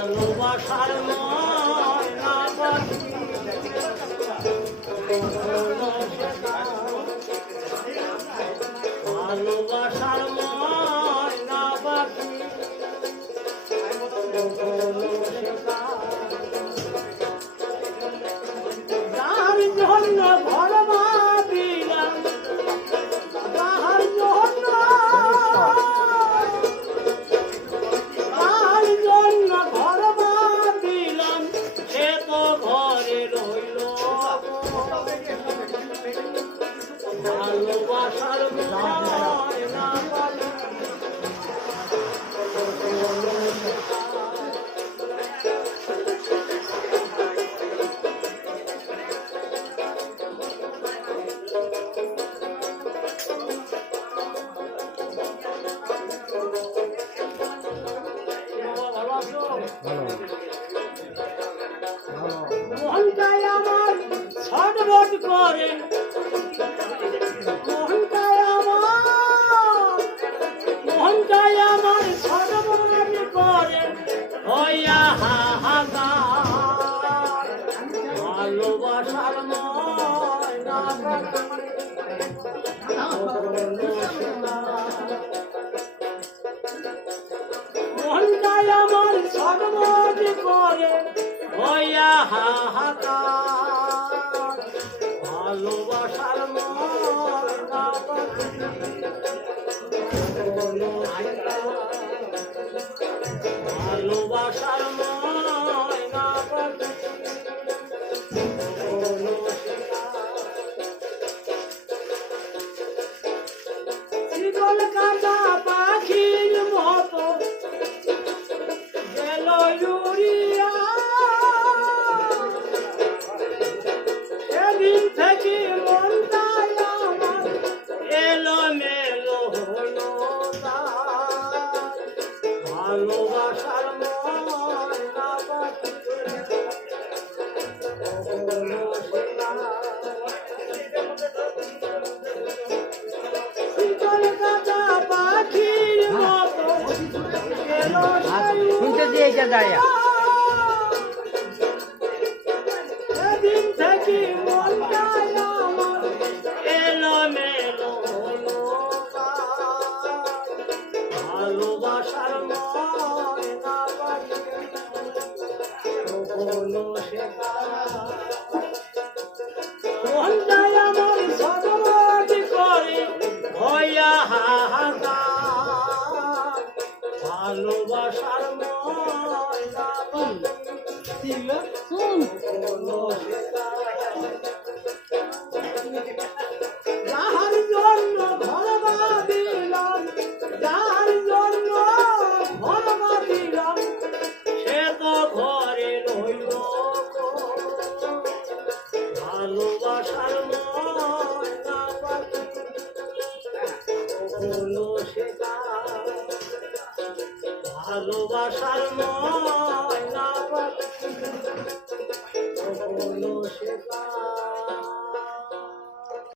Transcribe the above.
ভালোবাসার ময়না পাখি ভালোবাসার ময়না পাখি যার জন্য ঘর ভাবিলাম তাহার জন্য ঘর ভাবিলাম সে তো ঘরে রইল ভালোবাসার ময়না পাখি মোহনটাই আমার ছটবট করে মোহনটাই আমার ছটবট করে হইয়া হাহাকার ভালোবাসার ময়না মোহনটাই আমার ছটবট করে হইয়া হাহাকার ভালোবাসার ময়না পাখি ভালোবাসার ময়না পাখি শীতল কাটা পাখির মতো গেল উড়িয়া সেদিন থেকে মনটাই আমার এলোমেলো হলো ভালোবাসার ময়না পাখি শীতল কাটা পাখির মতো গেল সেদিন থেকে মনটাই আমার এলোমেলো হলো ভালোবাসার ময়না পাখি মনটাই আমার ছটবট করে হইয়া হাহাকার ভালোবাসার ময়না পাখি যাহার জন্য ঘর ভাবিলাম যাহার জন্য ঘর ভাবিলাম সে তো ঘরে রইল ভালোবাসার ময়না পাখি ভালোবাসার ময়না পাখি